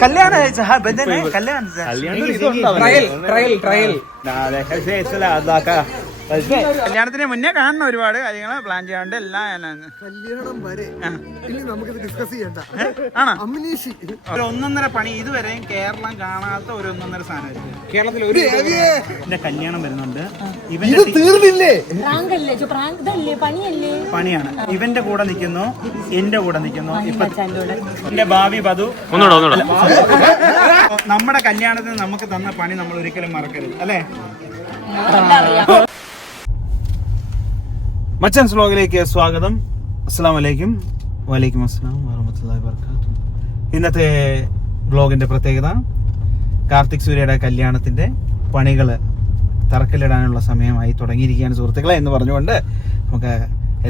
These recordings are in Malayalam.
കല്യാണ കല്യാണ ട്രയൽ ട്രയൽ ട്രയൽ കല്യാണത്തിന് മുന്നേ കാണണം ഒരുപാട് കാര്യങ്ങൾ പ്ലാൻ ചെയ്യാണ്ട് എല്ലാം. കല്യാണം വരെ ഇനി നമുക്കിത് ഡിസ്കസ് ചെയ്യണ്ട. ആണോ? അമ്മിനീഷി ഒരു ഒന്നൊന്നര പണി ഇതുവരെയും കേരളം കാണാത്ത ഒരു ഒന്നൊന്നര സാധനം കേരളത്തിൽ ഒരു എന്റെ കല്യാണം വരുന്നുണ്ട്. ഇവന്റെ തീർന്നില്ലേ? പ്രാങ്ക് അല്ലേ പ്രാങ്ക് ഇതല്ലേ പണിയല്ലേ? പണിയാണ്. ഇവന്റെ കൂടെ നിൽക്കുന്നു. എന്റെ കൂടെ നിൽക്കുന്നു. ഇപ്പൊ എന്റെ ഭാവി ബധു നമ്മുടെ കല്യാണത്തിന് നമുക്ക് തന്ന പണി നമ്മൾ ഒരിക്കലും മറക്കരുത്. അല്ലേ? മച്ചൻ സ്ലോഗിലേക്ക് സ്വാഗതം. അസ്സാം വലൈക്കും വലൈക്കും അസ്സാം വറഹമത്തല്ലാഹി വർക്കാത്തു ഇന്നത്തെ ബ്ലോഗിന്റെ പ്രത്യേകത കാർത്തിക് സൂര്യയുടെ കല്യാണത്തിന്റെ പണികൾ തറക്കല്ലിടാനുള്ള സമയമായി തുടങ്ങിയിരിക്കുകയാണ് സുഹൃത്തുക്കളെ എന്ന് പറഞ്ഞുകൊണ്ട് നമുക്ക്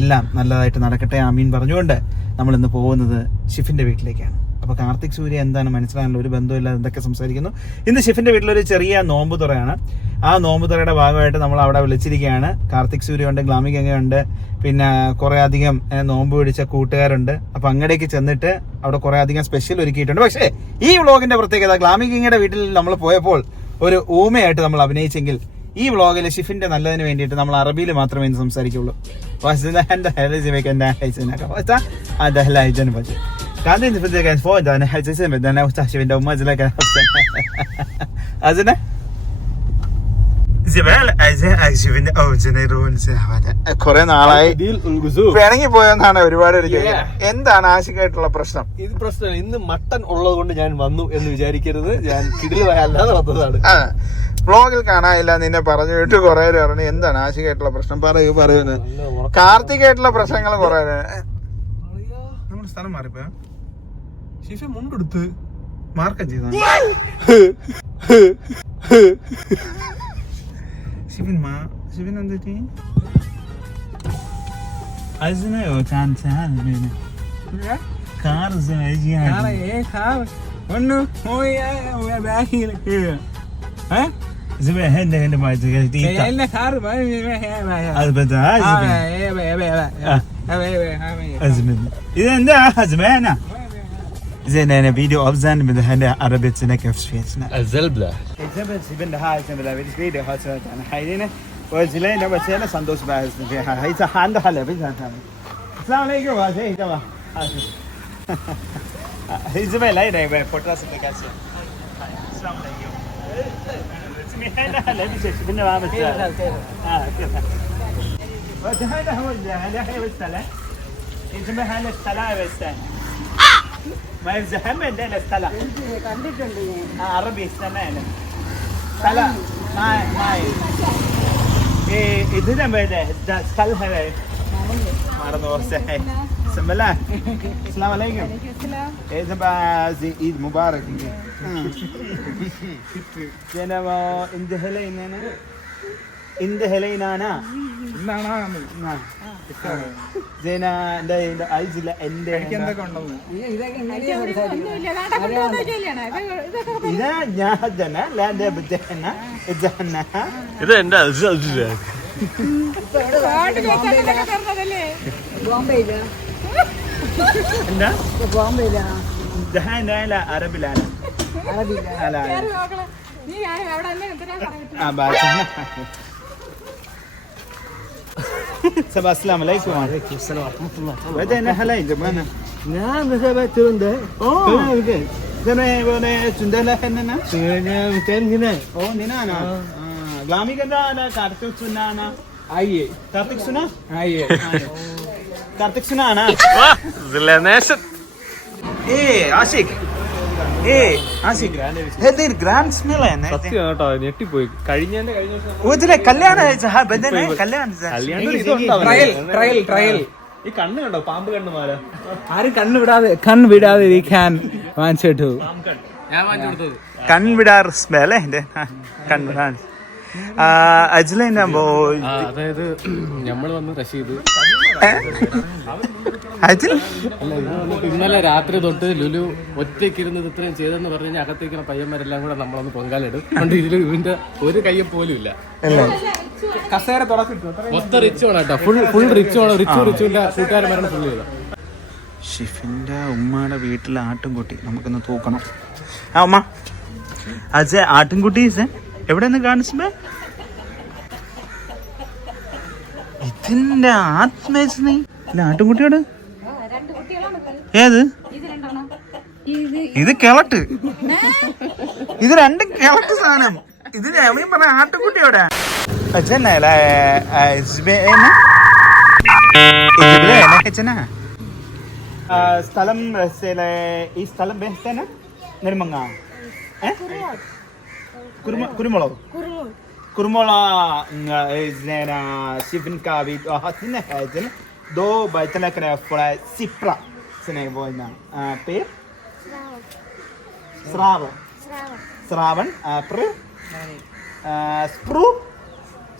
എല്ലാം നല്ലതായിട്ട് നടക്കട്ടെ ആമീൻ പറഞ്ഞുകൊണ്ട് നമ്മൾ ഇന്ന് പോകുന്നത് ഷിഫിന്റെ വീട്ടിലേക്കാണ്. അപ്പോൾ കാർത്തിക് സൂര്യ എന്താണ് മനസ്സിലാകാനുള്ള ഒരു ബന്ധമില്ലാതെ എന്തൊക്കെ സംസാരിക്കുന്നു? ഇന്ന് ഷിഫിന്റെ വീട്ടിലൊരു ചെറിയ നോമ്പ് തുറയാണ്. ആ നോമ്പ് തുറയുടെ ഭാഗമായിട്ട് നമ്മൾ അവിടെ വിളിച്ചിരിക്കുകയാണ് കാർത്തിക് സൂര്യ ഉണ്ട് ഗ്ലാമിക് ഉണ്ട് പിന്നെ കുറെ അധികം ഏ, നോമ്പ് പിടിച്ച കൂട്ടുകാരുണ്ട് അപ്പൊ അങ്ങടേക്ക് ചെന്നിട്ട് അവിടെ കുറെ അധികം സ്പെഷ്യൽ ഒരുക്കിയിട്ടുണ്ട് പക്ഷേ ഈ വ്ളോഗിന്റെ പ്രത്യേകത ഗ്ലാമികിങ്ങയുടെ വീട്ടിൽ നമ്മൾ പോയപ്പോൾ ഒരു ഊമയായിട്ട് നമ്മൾ അഭിനയിച്ചെങ്കിൽ ഈ വ്ളോഗിൽ ഷിഫിന്റെ നല്ലതിന് വേണ്ടിയിട്ട് നമ്മൾ അറബിയിൽ മാത്രമേ ഇന്ന് സംസാരിക്കുള്ളൂ قاعدين في الدقيقة فوق انا حاسس ان انا وتحشي من دوما زلك കുറെ നാളായി. പിണങ്ങി പോയെന്നാണ് ഒരുപാട് എന്താണ് ആശിക്കായിട്ടുള്ള പ്രശ്നം? ഇത് പ്രശ്നം ഇന്ന് മട്ടൻ ഉള്ളത് കൊണ്ട് ഞാൻ വന്നു എന്ന് വിചാരിക്കരുത്. ഞാൻ കിടിൽ അല്ലാതെ വന്നതാണ് വ്ളോഗിൽ കാണാനില്ല നിന്നെ പറഞ്ഞു വിട്ട് കുറെ പേര് പറഞ്ഞു എന്താണ് ആശികായിട്ടുള്ള പ്രശ്നം? പറയൂ പറയൂ കാർത്തികായിട്ടുള്ള പ്രശ്നങ്ങൾ കുറെ നമ്മുടെ സ്ഥലം മാറിപ്പോ ശിഫ മുണ്ടെടുത്ത് മാർക്കം ചെയ്ത Sivin ma. Sivin andati? Azinayo chan chan beni. Ya? Kar zinay jiyan. Kar ye kar. Onu hoya hoya bahi lakhe. Ha? زبا هنا هنا ما تقدر جاي لنا خار ما ابدا ازمن ازمن اذا ده ازمنه زين فيديو أبزن من هنا عربية سنك نفس فيه سنة نعم. الزلبلة الزلبلة سيبنا هاي سنبلا بيدس فيديو هاي سنة أنا حيدينا وزلين أبا سيلا صندوس باهز فيها. هاي صح عنده حلا بيدس هاي السلام عليكم. هاي تمام هاي. زبالة هاي ناي بقى فوتو سنك هاي السلام عليكم. اسمي هنا لا سيبنا ما آه، بس خير خير آه كذا وهذا هو اللي هلا هي بس سلا إذا إيه، ما هلا سلا بس ما إيه إذا ما ده ده سل هذا مرة وسه بسم الله السلام عليكم إيه تبع زي عيد مبارك جنا ما إند هلينا أنا ഇത് ഞാൻ ജന ജന ഇത് എന്റെ അറബിലാണ് അറബിലാണ് ആ ബാക്കി سبع السلام عليكم وعليكم السلام ورحمه الله بدينا حاليا جمعنا نعم سبع توندا اوه زمان وانا توندا لا خلنا توندا 200 هنا اوه هنا انا غامي كذا انا كارتو توندا انا आइए कार्तिक सुना आइए कार्तिक सुना ना जिला ए आशिक ഏ ഗ്രാൻഡ് സ്മെൽ സത്യം കേട്ടോ ഞെട്ടിപ്പോയി. കഴിഞ്ഞതിന്റെ കഴിഞ്ഞ വർഷം കല്യാണം കല്യാണ. ട്രയൽ ട്രയൽ ഈ കണ്ണ് കണ്ടോ? പാമ്പ് കണ്ണ് മാല. ആരും കണ്ണ് വിടാതെ കണ്ണ് വിടാതെ ഇരിക്കാൻ വാങ്ങിച്ചിട്ടു. കൺവിടാർ സ്മെൽ എന്റെ കൺവിടാൻ അജ്ലൈന ബോ അതായത് നമ്മൾ വന്ന് റഷീദ് അജിൽ? ഇന്നലെ രാത്രി തൊട്ട് ലുലു ഒറ്റയ്ക്ക് ഇരുന്ന് ഇത് ഇത്രയും ചെയ്തെന്ന് പറഞ്ഞു കഴിഞ്ഞാൽ അകത്തേക്കുന്ന പയ്യന്മാരെല്ലാം കൂടെ നമ്മളൊന്ന് പൊങ്കാലിടും അതുകൊണ്ട് ഇതിൽ ഇതിന്റെ ഒരു കയ്യും പോലും ഇല്ല. കസേര മൊത്തം റിച്ച് ആണ് കേട്ടോ. ഫുൾ ഫുൾ റിച്ച് ആണ്. റിച്ചു റിച്ചുവിന്റെ കൂട്ടുകാരന്മാരാണ് ഫുൾ ചെയ്തത്. ഷിഫിന്റെ ഉമ്മയുടെ വീട്ടിൽ ആട്ടുംകുട്ടി നമുക്കൊന്ന് തൂക്കണം. ആ ഉമ്മ. അജ ആട്ടിൻകുട്ടി എവിടെ നിന്ന് കാണിച്ചേ ഇതിന്റെ ആത്മേച്ച് നീ ഇല്ല ആട്ടിൻകുട്ടിയോട് ഏത്? ഇത് കിളട്ട്. ഇത് രണ്ടും കിളട്ട് സാധനം. ഇത് എവിടെയും പറഞ്ഞ ആട്ടുംകുട്ടിയോടെ. സ്ഥലം ഈ സ്ഥലം ബെഹ്തന നെടുമങ്ങ. كرمولا زينا سيفن كابي هاتنا هازل دو بايتنا كنا فرا سيبرا سنة بولنا بير سراب سرابن بر سبرو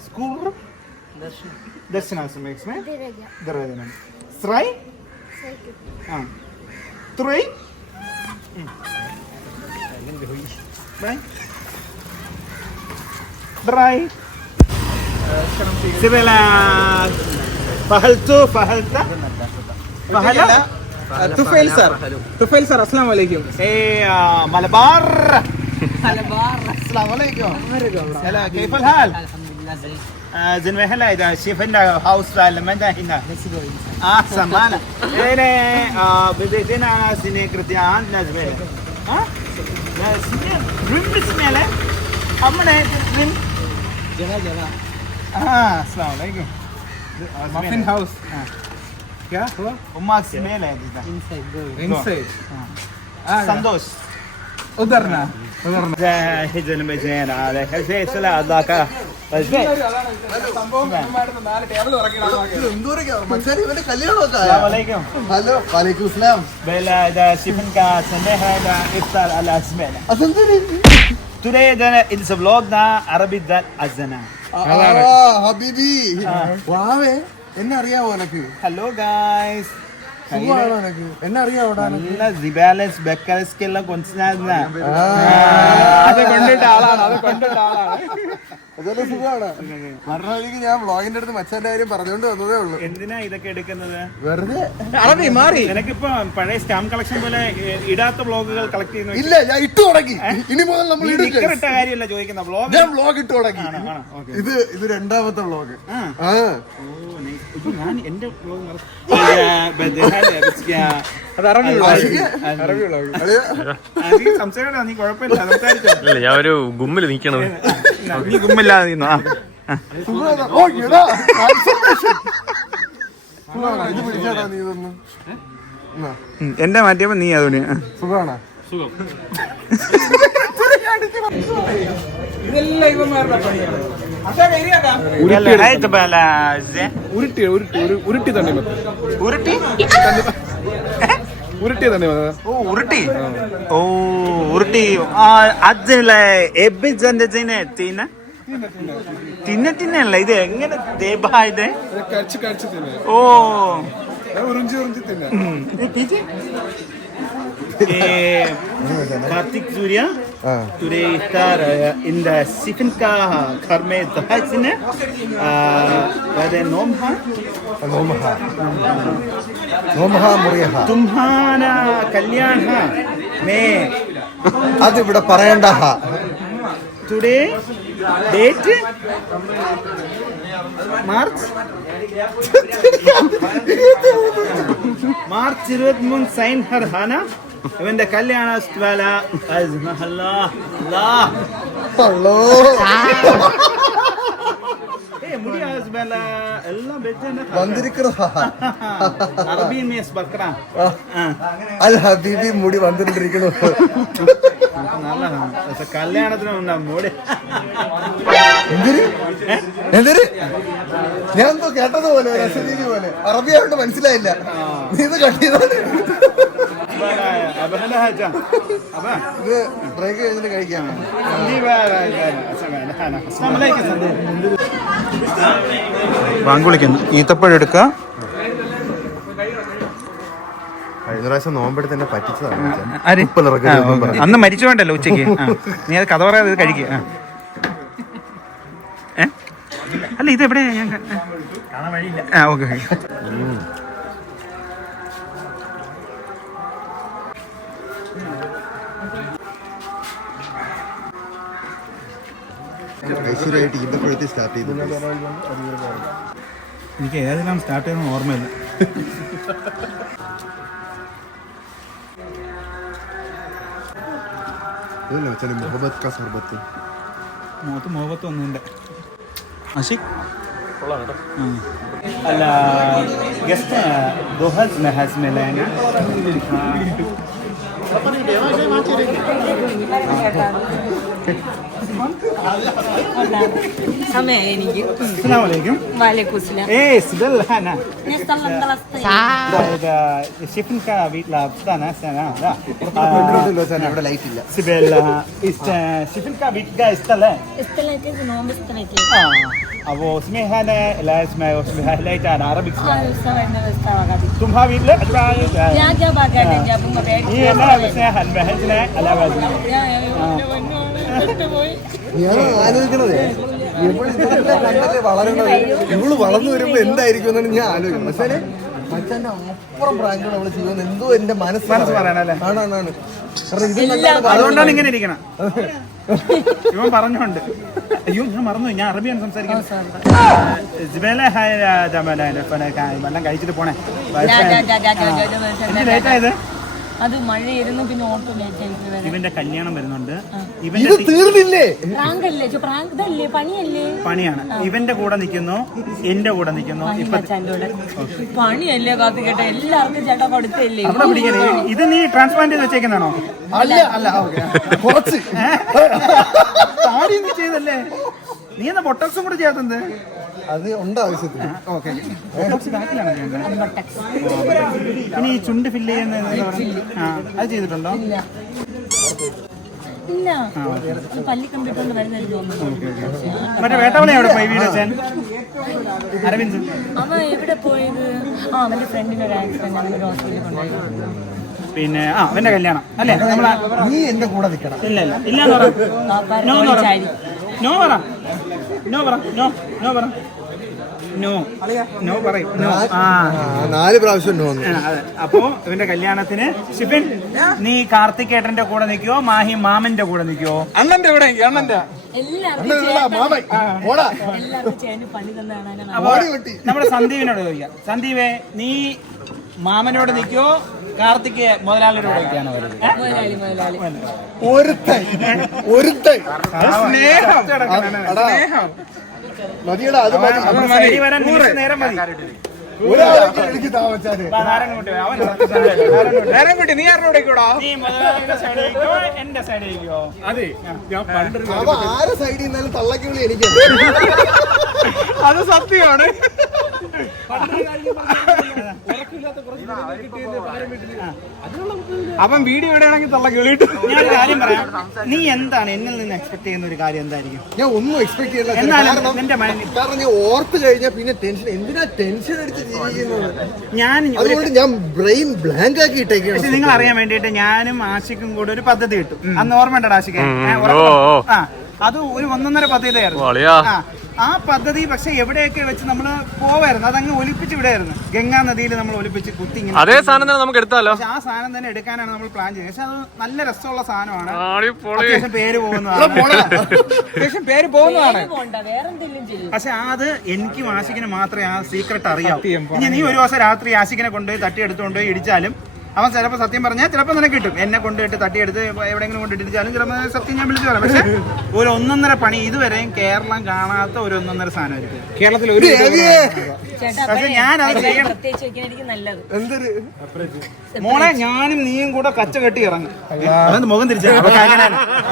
سكور ദർശന ദർശനം സ്രൈ ആ ത്രൈ Bye. ആ three dry സിബല ഫഹൽത്തു ഫഹൽത്ത ഫഹല Tufail sir Tufail sir അസ്സാം വലൈക്കും ഏ മലബാർ ملبار السلام عليكم هلا كيف الحال؟ آه زين هلا اذا شوف عندنا هاوس لما عندنا هنا اه سمانا هنا آه بدينا سنة كرتيان نزبله ها؟ سنة ريم بسمله ജല ജല ആ അസ്സലാമു അലൈക്കും മഫിൻ ഹൗസ് ആ क्या उमास मेल है जिधर इनसाइड इनसाइड संतोष ഉദർന ഉദർന ജാഹിദുൽ മജീൻ അലൈഹി സൈസല അല്ലാക സംഭവം നടന്ന നാല് ടേബിൾ ഇറക്കിടാൻ എന്തൂരൊക്കെ മച്ചാരി ഇവന്റെ കല്യാണം ഒക്കെ അസ്സലാമു അലൈക്കും. ഹലോ വലൈക്കും അസ്സലാം ബല ദാ ഷിഫൻ കാ സനഹ ദാ ഇഫ്താർ അൽ അസ്മാന അസന്തരി Today then in the vlog na Arabic that azana. ഹബീബി വാവേ എന്നറിയാവോ എനക്ക് Hello, guys. എന്നെ അറിയാവോടാ നല്ല സിബാലസ് ബെക്കൽസ്കി എല്ലാം കൊണ്ടുവന്ന അത് കൊണ്ടിട്ട ആളാണ് അത് കൊണ്ടിട്ട ആളാണ്. അതൊക്കെ സുഖമാണ്. മരണവഴിക്ക് ഞാൻ വ്ളോഗിന്റെ അടുത്ത് മച്ചാന്റെ കാര്യം പറഞ്ഞുകൊണ്ട് വന്നതേ ഉള്ളൂ. എന്തിനാ ഇതൊക്കെ എടുക്കുന്നത്? വെറുതെ. അറബി മാറി. നിനക്കിപ്പോ പഴയ സ്റ്റാമ്പ് കളക്ഷൻ പോലെ ഇടാത്ത ബ്ലോഗുകൾ കളക്ട് ചെയ്യുന്ന ഇല്ല ഞാൻ ഇട്ടു തുടങ്ങി. ഇനി മുതൽ നമ്മൾ ഇട്ട കാര്യമല്ല ചോദിക്കുന്ന ബ്ലോഗ് ഞാൻ വ്ളോഗ് ഇട്ടു തുടങ്ങി. ഇത് ഇത് രണ്ടാമത്തെ വ്ളോഗ് ആ. ഞാൻ എന്റെ. അത് നീ കുഴപ്പമില്ല സംസാരിച്ചോ. ഇല്ല ഞാൻ ഒരു ഗുമ്മിൽ നിൽക്കണത് നീ ഗുമ്മില്ലാതെ നിന്നോ. ആ. എന്റെ മാറ്റിയപ്പോ നീ അതുകൊണ്ട് സുഖമാണോ? ഇതെല്ലാം ഇവന്മാരുടെ പണിയാണ്. അതാ കയറിയാക്കാം ഉരുട്ടി ഉരുട്ടി ഒരു- ഉരുട്ടി തന്നെ മതി ഉരുട്ടി ഉരുട്ടി തന്നെ മതി ഓ ഉരുട്ടി ഓ ഉരുട്ടി ആ അതില്ല എബിജന്റെ തിന്ന തിന്ന തിന്നല്ല ഇത് എങ്ങനെ ദേബായത് കഴിച്ച് കഴിച്ച് തിന്നെ ഓ ഉറിഞ്ചി ഉറിഞ്ചി Eh, Kartik Surya, today star uh, in the Sifin ka ghar mein dua isne, what is nom hai? Nomha. Nomha Muriha. Tumhana Kalyan ha. Main. അത് ഇവിടെ പറയണ്ട ടുഡേ ഡേറ്റ് മാർച്ച്? മാർച്ച് ഇരുപത്തി മൂന്ന് സൈൻ ഹർ ഹാന. ഇവന്റെ കല്യാണ സ്ഥല അല്ലാ അല്ലാ അല്ലോ ഏ മുടി അസ്ബല എല്ലാം വെച്ചെന്നെ വന്നിരിക്കുന്ന അറബി മീൻസ് ബക്ര അൽ ഹബീബി മുടി വന്നിട്ടിരിക്കുന്നു കല്യാണത്തിന് മുടി. എന്തിന്? എന്തിന്? ഞാൻ എന്തോ കേട്ടതുപോലെ അശരീരി പോലെ. അറബിയായോണ്ട് മനസ്സിലായില്ല. നീ ഇത് കട്ടിയതാണ് ഇത് ബ്രേക്ക് കഴിഞ്ഞിട്ട് കഴിക്കാം. ബാങ്ക് വിളിക്കുന്നു ഈത്തപ്പഴം എടുക്കുക. കഴിഞ്ഞ പ്രാവശ്യം നോമ്പെടുത്ത് എന്നെ പറ്റിച്ചതാണ്. അന്ന് മരിച്ചു വേണ്ടല്ലോ ഉച്ചയ്ക്ക് നീ അത് കഥ പറയാതെ കഴിക്കുക അല്ല ഇത് എവിടെ? ഞാൻ ക- ആ. ഓക്കെ ഐശ്വര്യമായിട്ട് ഈന്തപ്പഴത്തിൽ സ്റ്റാർട്ട് ചെയ്തു. എനിക്ക് ഏതെല്ലാം സ്റ്റാർട്ട് ചെയ്യുന്ന ഓർമ്മയില്ല. മുഖത്ത് മുഖത്ത് ഒന്നുണ്ട് അഷിക് അല്ല ഗസ്റ്റ് ദോഹസ് മെഹാസ് മെലാന. السلام عليكم وعليكم السلام ايه سدل انا ഷിഫിൻക വീട്ടിലെ അബ്ദാണ് സനാ അവിടെ ലൈറ്റ് ഇല്ല സിബല്ല ഷിഫിൻക വീട്ടിൽ ഇഷ്ടല്ലേ അപ്പോ സ്നേഹാനെ എല്ലാവരും അറബിക് തുമ്മാ വീട്ടിൽ ഈ എന്നാ സ്നേഹ അല്ല ഞാൻ ആലോചിക്കണതേ. ഇവൾ വളരണത് ഇവൾ വളർന്നു വരുമ്പോ എന്തായിരിക്കും എന്നാണ് ഞാൻ ആലോചിക്കുന്നത്. പക്ഷേ മച്ചാന്റെ അപ്പുറം പ്രാങ്കുകൾ അവൾ ചെയ്യുന്നത് എന്തോ എന്റെ മനസ്സ് മനസ്സ് പറയണല്ലേ? ആണാണ് അതുകൊണ്ടാണ് ഇങ്ങനെ ഇരിക്കണം. ഇവൻ പറഞ്ഞോണ്ട്. അയ്യോ ഞാൻ മറന്നു ഞാൻ അറബിയാണ് സംസാരിക്കുന്നത്. വെള്ളം കഴിച്ചിട്ട് പോണേ. ലേറ്റ് ആയത്? അത് മഴയായിരുന്നു പിന്നെ ഓട്ടോ ലേറ്റ് ആയിട്ട് വരാൻ. ഇവന്റെ കല്യാണം വരുന്നുണ്ട്. ഇത് ഇവന്റെ ടി- തീർന്നില്ലേ? പ്രാങ്ക് അല്ലേ പ്രാങ്ക് ഇതല്ലേ പണിയല്ലേ? പണിയാണ്. ഇവന്റെ കൂടെ നിൽക്കുന്നു എന്റെ കൂടെ നിൽക്കുന്നു. ഇപ്പൊ മച്ചാന്റെ കൂടെ. പണിയല്ലേ കാത്തു കേട്ടോ എല്ലാവർക്കും ചേട്ടാ കൊടുത്തല്ലേ അവിടെ പിടിക്കണേ ഇത് നീ ട്രാൻസ്പ്ലാന്റ് ചെയ്ത് വെച്ചേക്കുന്നാണോ അല്ല അല്ല കുറച്ച്. താടി നീ ചെയ്തല്ലേ? നീ എന്നാ ബൊട്ടോക്സും കൂടെ ചെയ്യാത്തത് അത് ഉണ്ട് ആവശ്യത്തിന്. ഓക്കെ. ബൊട്ടക്സ് ബാക്കിലാണ് ചെയ്യേണ്ടത് ഇനി ഈ ചുണ്ട് ഫില്ല് ചെയ്യുന്ന ആ അത് ചെയ്തിട്ടുണ്ടോ? മറ്റേ വേട്ടവളെ എവിടെ പോയി വീട് വെച്ചാൻ? അരവിന്ദ്. എവിടെ പോയത്? ആ അവന്റെ ഫ്രണ്ടിന് ഒരു ആക്സിഡന്റ് അവൻ ഒരു ഹോസ്പിറ്റലിൽ കൊണ്ടുപോയി. പിന്നെ ആ അവന്റെ കല്യാണം അല്ലേ? നമ്മളാ നീ എന്റെ കൂടെ നിൽക്കണം. ഇല്ല ഇല്ല. ഇല്ല നോ പറ. നോ പറ. നോ പറ നോ നോ പറ. നോ നോ പറയും നോ. ആ നാല് പ്രാവശ്യം നോ അതെ. അപ്പോ ഇവന്റെ കല്യാണത്തിന് ഷിഫിൻ നീ കാർത്തികേട്ടന്റെ കൂടെ നിൽക്കുവോ മാഹി മാമന്റെ കൂടെ നിൽക്കുവോ? അണ്ണന്റെ ഇവിടെ അണ്ണന്റെ. നമ്മുടെ സന്ദീപിനോട് ചോദിക്കാം. സന്ദീപേ നീ മാമനോട് നിൽക്കുവോ കാർത്തിക് മുതലാളിയോട് ഒരുത്തൻ. ഒരുത്തൻ. സ്നേഹം. മതിയടാ അത് നേരം മതി. നീ എന്റെ സൈഡിലേക്കോ അതെ. ഞാൻ ആരെ സൈഡിൽ നിന്നാലും തള്ളക്കി വിളി എനിക്ക് അത് സത്യമാണ്. അവൻ വീഡിയോ എവിടെയാണെങ്കിൽ തള്ള കേളിട്ടു ഞാൻ കാര്യം പറയാം. നീ എന്താണ് എന്നിൽ നിന്ന് എക്സ്പെക്ട് ചെയ്യുന്ന ഒരു കാര്യം എന്തായിരിക്കും? ഞാൻ ഒന്നും എക്സ്പെക്ട് ചെയ്യില്ല എന്നാലും കാരണം നിന്റെ കാരണം ഞാൻ ഓർത്ത് കഴിഞ്ഞാൽ പിന്നെ ടെൻഷൻ എന്തിനാ ടെൻഷൻ അടിച്ച് ജീവിക്കുന്നത്? ഞാൻ അതുകൊണ്ട് ഞാൻ ബ്രെയിൻ ബ്ലാങ്ക് ആക്കി ഇട്ടേക്കാണ്. പക്ഷെ നിങ്ങൾ അറിയാൻ വേണ്ടിയിട്ട് ഞാനും ആശിക്കും കൂടെ ഒരു പദ്ധതി കിട്ടും. അന്ന് ഓർമ്മ ഉണ്ടോ ഏ, ഓ, ഉറക്കം. ഓ. ആ അത് ഒരു ഒന്നൊന്നര പദ്ധതിയായിരുന്നു. ആ പദ്ധതി പക്ഷെ എവിടെയൊക്കെ വെച്ച് നമ്മൾ പോവായിരുന്നു അതങ്ങ് ഒലിപ്പിച്ച് വിടായിരുന്നു. ഗംഗാ നദിയിൽ നമ്മൾ ഒലിപ്പിച്ച് കുത്തി ഇങ്ങനെ അതേ സാധനം തന്നെ നമുക്ക് എടുത്താലോ? പക്ഷെ ആ സാധനം തന്നെ എടുക്കാനാണ് നമ്മൾ പ്ലാൻ ചെയ്തത് പക്ഷെ അത് നല്ല രസമുള്ള സാധനമാണ്. അത്യാവശ്യം പേര് പോകുന്നതാണ്. അത്യാവശ്യം പേര് പോകുന്നതാണ്. പോണ്ട വേറെന്തെങ്കിലും ചെയ്യും. പക്ഷെ അത് എനിക്ക് ആശിക്കിന് മാത്രമേ ആ സീക്രട്ട് അറിയാം ഇനി നീ ഒരു ദിവസം രാത്രി ആശിക്കിനെ കൊണ്ടുപോയി തട്ടി എടുത്തുകൊണ്ടുപോയി ഇടിച്ചാലും അവൻ ചിലപ്പോൾ സത്യം പറഞ്ഞാൽ ചിലപ്പോൾ നിനക്ക് കിട്ടും. എന്നെ കൊണ്ടുപോയിട്ട് തട്ടിയെടുത്ത് എവിടെയെങ്കിലും കൊണ്ടിട്ട് ചാലും ചിലപ്പോൾ സത്യം ഞാൻ വിളിച്ചു പറയാം. പക്ഷെ ഒരു ഒന്നൊന്നര പണി ഇതുവരെയും കേരളം കാണാത്ത ഒരു ഒന്നൊന്നര സാധനമായിരിക്കും. കേരളത്തിൽ ഒരു ചെയ്യണം. വെക്കാനായിരിക്കും നല്ലത്. മോളെ ഞാനും നീയും കൂടെ കച്ച കെട്ടി ഇറങ്ങും. മുഖം തിരിച്ചു.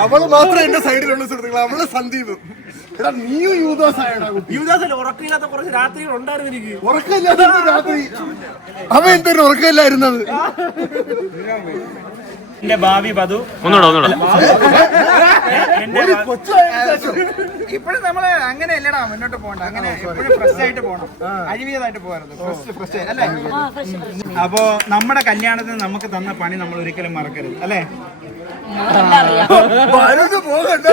അവൾ മാത്രമേ എന്റെ സൈഡിലുള്ള സുഹൃത്തുക്കൾ അവൾ സന്ദീപ്. എടാ നീയും യൂദാസ് ആയടാ കുട്ടി. യുവദാസല്ലേ ഉറക്കമില്ലാത്ത കുറച്ച് രാത്രികൾ ഉണ്ടായിരുന്നു എനിക്ക്. രാത്രി. അവൻ എന്തൊരു ഉറക്കമില്ലായിരുന്നത്? എന്റെ ഭാവി പതു. ഒന്നുകൂടെ ഒന്നുകൂടെ. ഒരു കൊച്ചായ ഇപ്പോഴും നമ്മൾ അങ്ങനെ അല്ലടാ മുന്നോട്ട് പോകണ്ട അങ്ങനെ എപ്പോഴും ഫ്രഷ് ആയിട്ട് പോകണം അഴിവിയതായിട്ട് പോകരുത്. ഫ്രഷ് ഫ്രഷ് അല്ലേ? അപ്പോ നമ്മുടെ കല്യാണത്തിന് നമുക്ക് തന്ന പണി നമ്മൾ ഒരിക്കലും മറക്കരുത് അല്ലേ? പോകണ്ട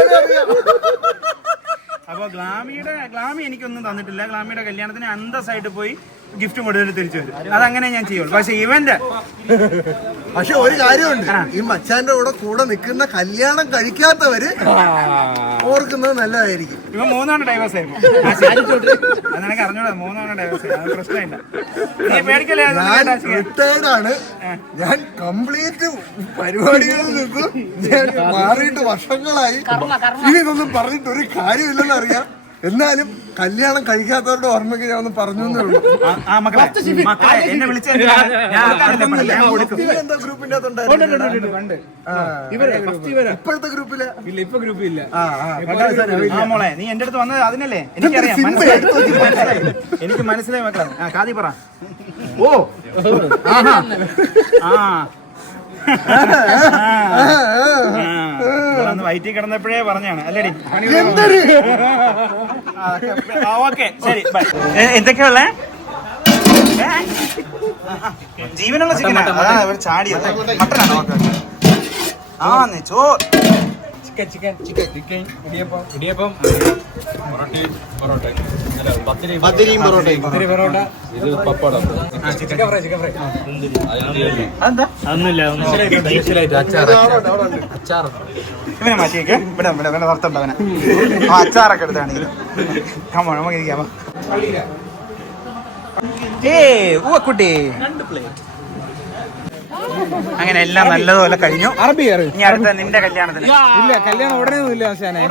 അപ്പൊ ഗ്ലാമിയുടെ ഗ്ലാമി എനിക്കൊന്നും തന്നിട്ടില്ല. ഗ്ലാമിയുടെ കല്യാണത്തിന് അന്തസ്സായിട്ട് പോയി. ഗിഫ്റ്റ് കൊടുത്തിട്ട് തിരിച്ചു വരും. അതങ്ങനെ ഞാൻ ചെയ്യുള്ളൂ. പക്ഷെ ഇവന്റ് പക്ഷെ ഒരു കാര്യമുണ്ട്. ഈ മച്ചാന്റെ കൂടെ കൂടെ നിൽക്കുന്ന കല്യാണം കഴിക്കാത്തവര് ഓർക്കുന്നത് നല്ലതായിരിക്കും. ഇവ മൂന്നാണ് ഡൈവേഴ്സ് ആയിരുന്നു നിനക്ക് അറിഞ്ഞൂടാ മൂന്നാണ് ഡൈവേഴ്സ് അത് പ്രശ്നമില്ല. നീ പേടിക്കല്ലേ അത് ഞാൻ കേട്ടാ. റിട്ടയർഡ് ആണ്. ഞാൻ കംപ്ലീറ്റ് പരിപാടികളിൽ നിന്നും ഞാൻ മാറിയിട്ട് വർഷങ്ങളായി. ഇനി ഇതൊന്നും പറഞ്ഞിട്ട് ഒരു കാര്യമില്ലെന്ന് അറിയാം. എന്നാലും കല്യാണം കഴിക്കാത്തവരുടെ ഓർമ്മയ്ക്ക് ഞാൻ ഒന്ന് പറഞ്ഞു എന്നേ ഉള്ളൂ. ആ, ആ മക്കളെ മക്കളെ എന്നെ വിളിച്ച ഞാൻ ആൾക്കാരല്ലേ ഞാൻ കൊടുക്കും നീ എന്താ ഗ്രൂപ്പിന്റെ അകത്തുണ്ടായിരുന്നു ഇപ്പോഴത്തെ ഗ്രൂപ്പിൽ? ആ മോളെ നീ എന്റെ അടുത്ത് വന്നത് അതിനല്ലേ? എനിക്കറിയാം മനസ്സിലായി. എനിക്ക് മനസ്സിലായി മക്കളെ. ആ കാതി പറ. ഓ. ആഹാ. ആ. വയറ്റിൽ കിടന്നപ്പോഴേ പറഞ്ഞാണ്. അല്ലേടി? ഓക്കെ. ശരി ബൈ. എ- എന്തൊക്കെയുള്ളേ ഏ? ജീവനുള്ള ചിക്കൻ ചാടിയത് മട്ടനാണോ ഇടിയപ്പം ആ നെച്ചോ പത്തിരിയും പൊറോട്ടയും. ഇവനെ മാറ്റിയേക്ക് ഇവിടെ ഇവിടെ ഇവിടെ നിർത്തണ്ട അവനെ. ആ അച്ചാറൊക്കെ എടുത്താണെങ്കിൽ കമ്മോ നമുക്ക് ഇരിക്കാം ഏ ഊവക്കുട്ടി അങ്ങനെ എല്ലാം നല്ലതുപോലെ കഴിഞ്ഞു. അറബി ഇനി അടുത്ത നിന്റെ കല്യാണത്തിന്. ഇല്ല കല്യാണം ഉടനെ ഒന്നും ഇല്ല. ഹസാനെ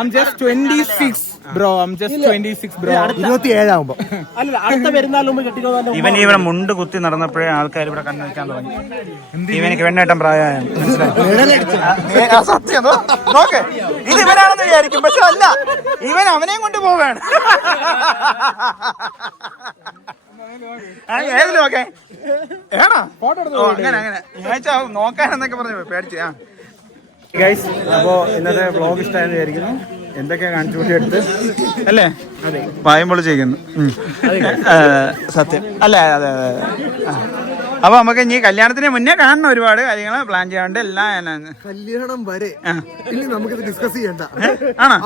I'm just twenty six bro I'm just twenty six bro ഇരുപത്തി ഏഴാകുമ്പോ ഇവൻ ഇവിടെ മുണ്ട് കുത്തി നടന്നപ്പോഴേ ആൾക്കാർ ഇവിടെ കണ്ണു വെക്കാൻ തുടങ്ങി. ഇവനിക്ക് വെണ്ണേട്ടം പ്രായം സത്യം നോക്ക് ഇത് ഇവനാണെന്ന് വിചാരിക്കും പക്ഷെ അല്ല ഇവൻ അവനെയും കൊണ്ട് പോവാണ്. ഏതിലും ഓക്കെ ഏണോ? ഓ അങ്ങനെ അങ്ങനെ. ഞാൻ നോക്കാൻ നോക്കാനെന്നൊക്കെ പറഞ്ഞു പേടിച്ചു ആ. ഗൈസ് അപ്പോ ഇന്നത്തെ ബ്ലോഗ് ഇഷ്ടമായെന്ന് വിചാരിക്കുന്നു എന്തൊക്കെ കാണിച്ചു കൂട്ടി എടുത്ത്? അല്ലേ? പായുമ്പോൾ ചെയ്യുന്നു. സത്യം. അല്ലേ അതെ അതെ അതെ. അപ്പൊ നമുക്ക് ഇനി കല്യാണത്തിന് മുന്നേ കാണണം ഒരുപാട് കാര്യങ്ങൾ പ്ലാൻ ചെയ്യാണ്ട് എല്ലാം എന്നാ- കല്യാണം വരെ. ഇനി നമുക്ക് ഡിസ്കസ് ചെയ്യണ്ട? ആണോ?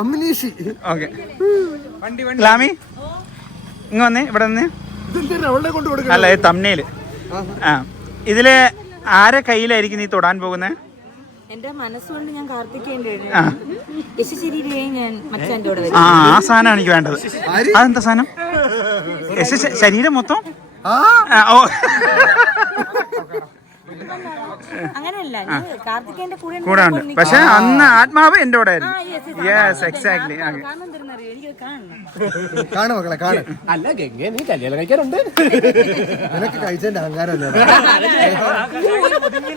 ഓക്കെ. ലാമി ഇങ്ങ് വന്നേ ഇവിടെ നിന്ന് അല്ല തമ്മിൽ തമ്മനയിൽ ആ. ഇതിൽ ആരെ കയ്യിലായിരിക്കും നീ തൊടാൻ പോകുന്നത് എന്റെ മനസ്സുകൊണ്ട് ഞാൻ കാർത്തികേന്റെ ആ. ആ എനിക്ക് വേണ്ടത്. അതെന്താ സാധനം? ശരീരം മൊത്തം? ആ, ഓ. അങ്ങനെയല്ല കാർത്തികേന്റെ കൂടെ ഉണ്ട്. പക്ഷെ അന്ന് ആത്മാവ് എന്റെ കൂടെ ആയിരുന്നു. യെസ് എക്സാക്ട്ലി കാണു മക്കളെ കാണു. അല്ല ഗംഗ നീ കല്യാണം കഴിക്കാറുണ്ട്. നിനക്ക് കഴിച്ചതിന്റെ അഹങ്കാരമല്ലേ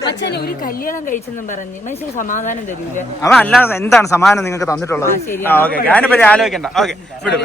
മച്ചാനെ ഒരു കല്യാണം കഴിച്ചെന്നും പറഞ്ഞ് മനസ്സിന് സമാധാനം തരൂല. അവ അല്ലാതെ എന്താണ് സമാധാനം നിങ്ങൾക്ക് തന്നിട്ടുള്ളത്. ഓക്കെ ഞാനിപ്പോ ആലോചിക്കണ്ട. ഓക്കെ വിടും.